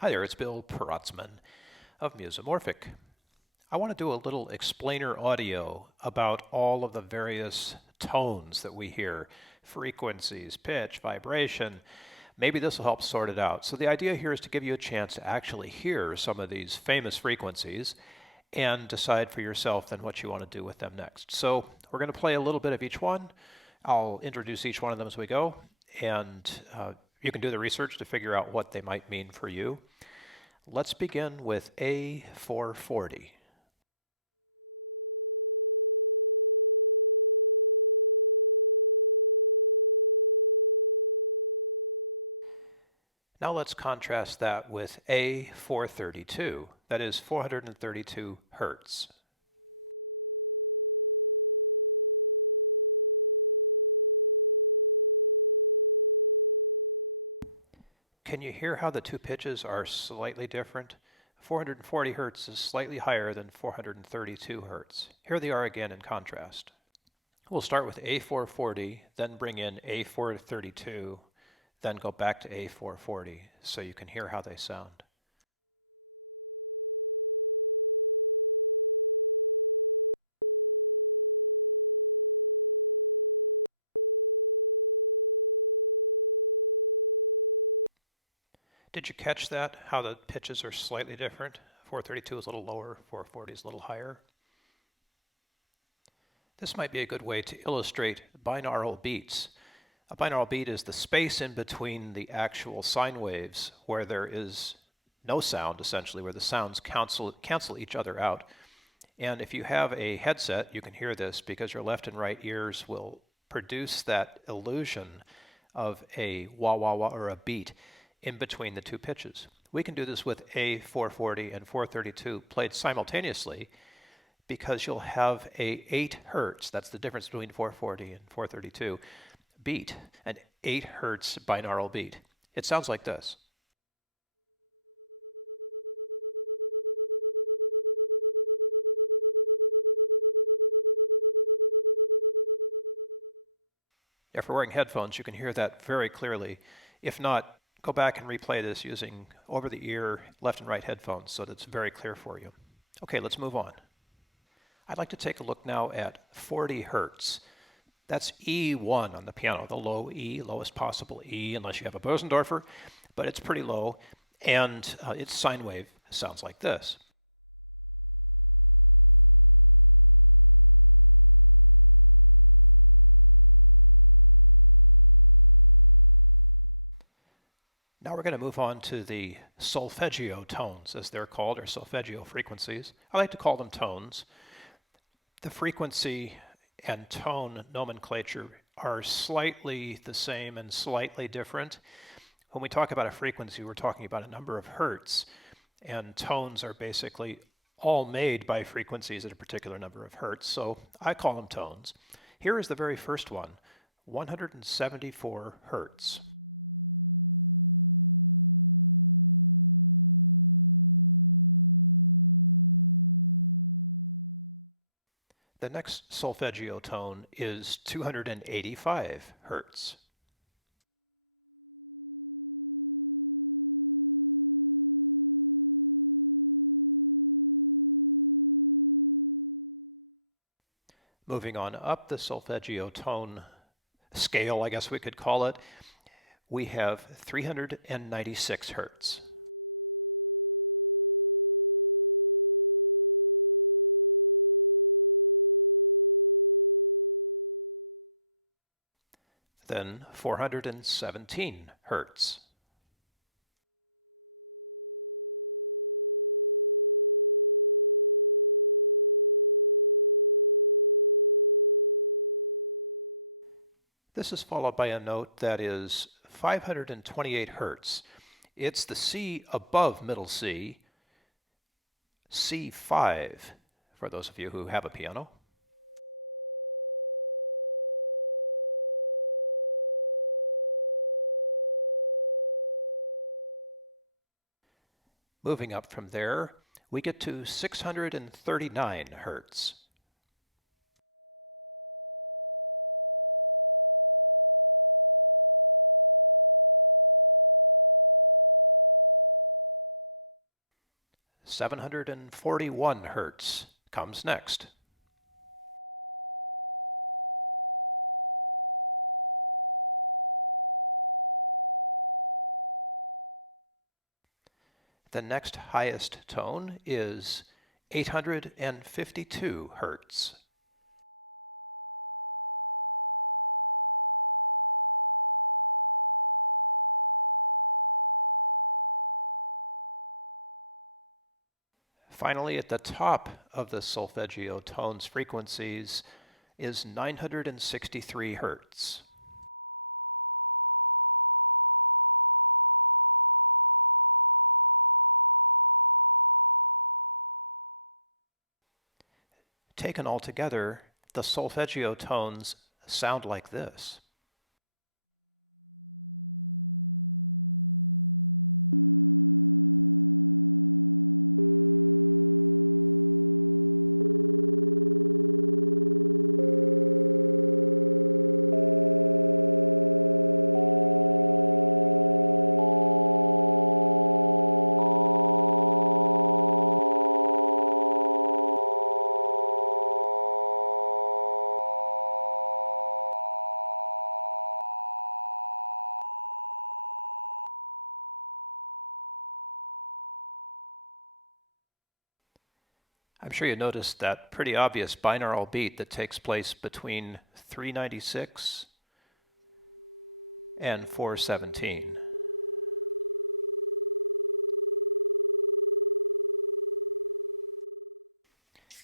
Hi there, it's Bill Peratzman of Musomorphic. I want to do a little explainer audio about all of the various tones that we hear, frequencies, pitch, vibration. Maybe this will help sort it out. So the idea here is to give you a chance to actually hear some of these famous frequencies and decide for yourself then what you want to do with them next. So we're going to play a little bit of each one. I'll introduce each one of them as we go, and you can do the research to figure out what they might mean for you. Let's begin with A440. Now let's contrast that with A432, that is 432 hertz. Can you hear how the two pitches are slightly different? 440 hertz is slightly higher than 432 hertz. Here they are again in contrast. We'll start with A440, then bring in A432, then go back to A440 so you can hear how they sound. Did you catch that? How the pitches are slightly different? 432 is a little lower, 440 is a little higher. This might be a good way to illustrate binaural beats. A binaural beat is the space in between the actual sine waves where there is no sound, essentially, where the sounds cancel each other out. And if you have a headset, you can hear this because your left and right ears will produce that illusion of a wah wah wah or a beat in between the two pitches. We can do this with A440 and 432 played simultaneously because you'll have a 8 hertz, that's the difference between 440 and 432, beat, an 8 hertz binaural beat. It sounds like this. If you're wearing headphones, you can hear that very clearly. If not, go back and replay this using over-the-ear left and right headphones so that it's very clear for you. Okay, let's move on. I'd like to take a look now at 40 hertz. That's E1 on the piano, the low E, lowest possible E, unless you have a Bosendorfer, but it's pretty low, and its sine wave sounds like this. Now we're going to move on to the solfeggio tones, as they're called, or solfeggio frequencies. I like to call them tones. The frequency and tone nomenclature are slightly the same and slightly different. When we talk about a frequency, we're talking about a number of hertz, and tones are basically all made by frequencies at a particular number of hertz, so I call them tones. Here is the very first one, 174 hertz. The next solfeggio tone is 285 hertz. Moving on up the solfeggio tone scale, I guess we could call it, we have 396 hertz. Then 417 hertz. This is followed by a note that is 528 hertz. It's the C above middle C, C5, for those of you who have a piano. Moving up from there, we get to 639 hertz. 741 hertz comes next. The next highest tone is 852 hertz. Finally, at the top of the solfeggio tones frequencies is 963 hertz. Taken all together, the solfeggio tones sound like this. I'm sure you noticed that pretty obvious binaural beat that takes place between 396 and 417.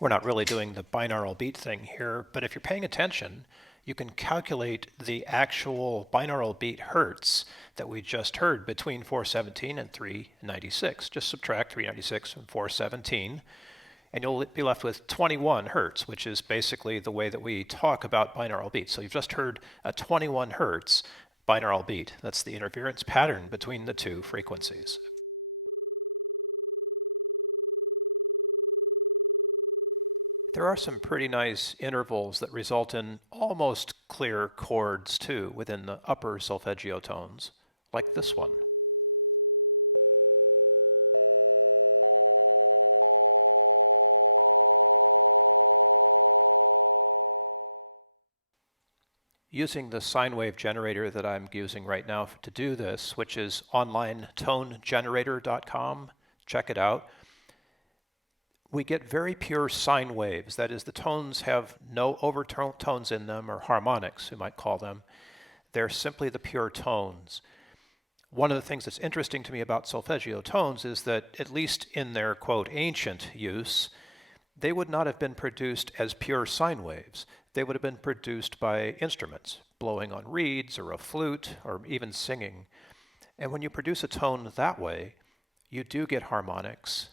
We're not really doing the binaural beat thing here, but if you're paying attention, you can calculate the actual binaural beat hertz that we just heard between 417 and 396. Just subtract 396 from 417, and you'll be left with 21 hertz, which is basically the way that we talk about binaural beats. So you've just heard a 21 hertz binaural beat. That's the interference pattern between the two frequencies. There are some pretty nice intervals that result in almost clear chords too within the upper solfeggio tones, like this one. Using the sine wave generator that I'm using right now to do this, which is onlinetonegenerator.com, check it out. We get very pure sine waves. That is, the tones have no overtones in them, or harmonics, you might call them. They're simply the pure tones. One of the things that's interesting to me about solfeggio tones is that, at least in their, quote, ancient use, they would not have been produced as pure sine waves. They would have been produced by instruments, blowing on reeds or a flute or even singing. And when you produce a tone that way, you do get harmonics,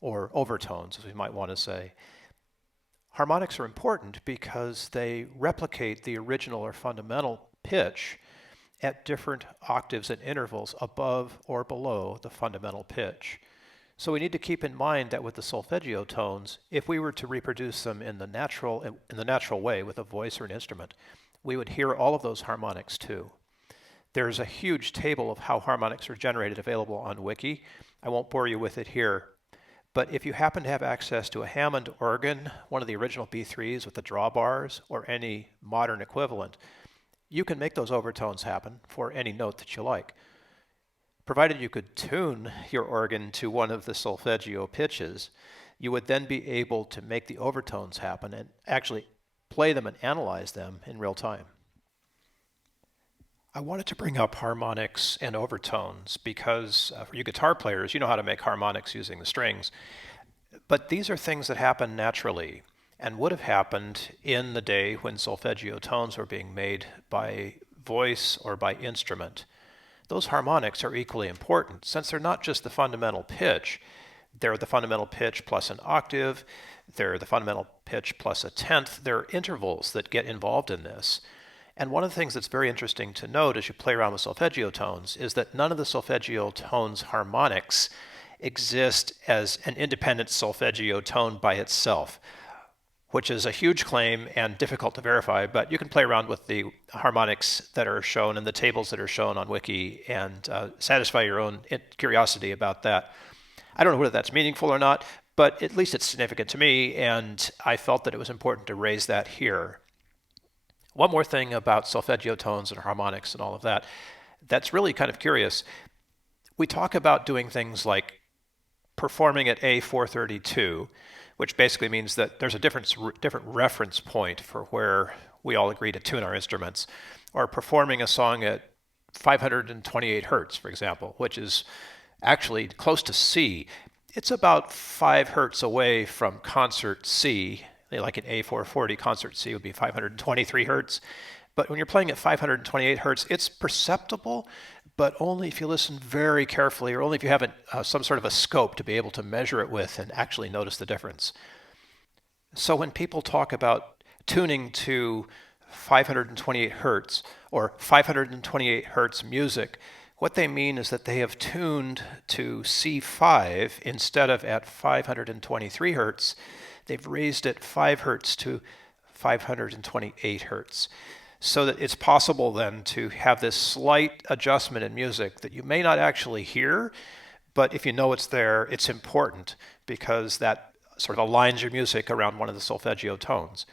or overtones, as we might want to say. Harmonics are important because they replicate the original or fundamental pitch at different octaves and intervals above or below the fundamental pitch. So we need to keep in mind that with the solfeggio tones, if we were to reproduce them in the natural way with a voice or an instrument, we would hear all of those harmonics too. There's a huge table of how harmonics are generated available on Wiki. I won't bore you with it here. But if you happen to have access to a Hammond organ, one of the original B3s with the drawbars, or any modern equivalent, you can make those overtones happen for any note that you like. Provided you could tune your organ to one of the solfeggio pitches, you would then be able to make the overtones happen and actually play them and analyze them in real time. I wanted to bring up harmonics and overtones because for you guitar players, you know how to make harmonics using the strings. But these are things that happen naturally and would have happened in the day when solfeggio tones were being made by voice or by instrument. Those harmonics are equally important since they're not just the fundamental pitch. They're the fundamental pitch plus an octave. They're the fundamental pitch plus a tenth. There are intervals that get involved in this. And one of the things that's very interesting to note as you play around with solfeggio tones is that none of the solfeggio tones harmonics exist as an independent solfeggio tone by itself, which is a huge claim and difficult to verify, but you can play around with the harmonics that are shown and the tables that are shown on Wiki and satisfy your own curiosity about that. I don't know whether that's meaningful or not, but at least it's significant to me, and I felt that it was important to raise that here. One more thing about solfeggio tones and harmonics and all of that that's really kind of curious. We talk about doing things like performing at A432, which basically means that there's a different reference point for where we all agree to tune our instruments, or performing a song at 528 hertz, for example, which is actually close to C. It's about 5 hertz away from concert C. Like an A440, concert C would be 523 hertz. But when you're playing at 528 hertz, it's perceptible, but only if you listen very carefully, or only if you have some sort of a scope to be able to measure it with and actually notice the difference. So when people talk about tuning to 528 hertz or 528 hertz music, what they mean is that they have tuned to C5 instead of at 523 hertz. They've raised it 5 hertz to 528 hertz. So that it's possible then to have this slight adjustment in music that you may not actually hear, but if you know it's there, it's important because that sort of aligns your music around one of the solfeggio tones.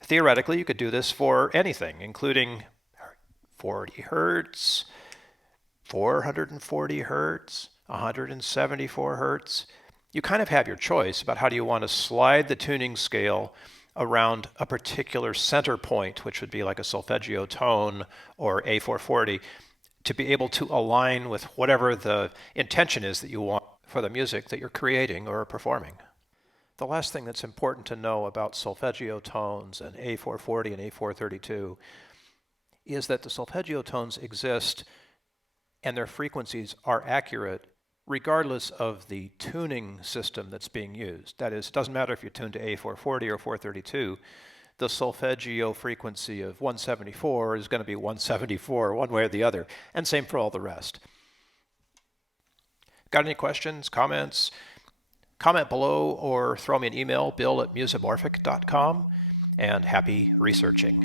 Theoretically, you could do this for anything, including 40 hertz, 440 hertz, 174 hertz. You kind of have your choice about how do you want to slide the tuning scale around a particular center point, which would be like a solfeggio tone or A440, to be able to align with whatever the intention is that you want for the music that you're creating or performing. The last thing that's important to know about solfeggio tones and A440 and A432 is that the solfeggio tones exist and their frequencies are accurate regardless of the tuning system that's being used. That is, it doesn't matter if you tune to A440 or 432, the solfeggio frequency of 174 is going to be 174 one way or the other, and same for all the rest. Got any questions, comments? Comment below or throw me an email, bill@musomorphic.com, and happy researching.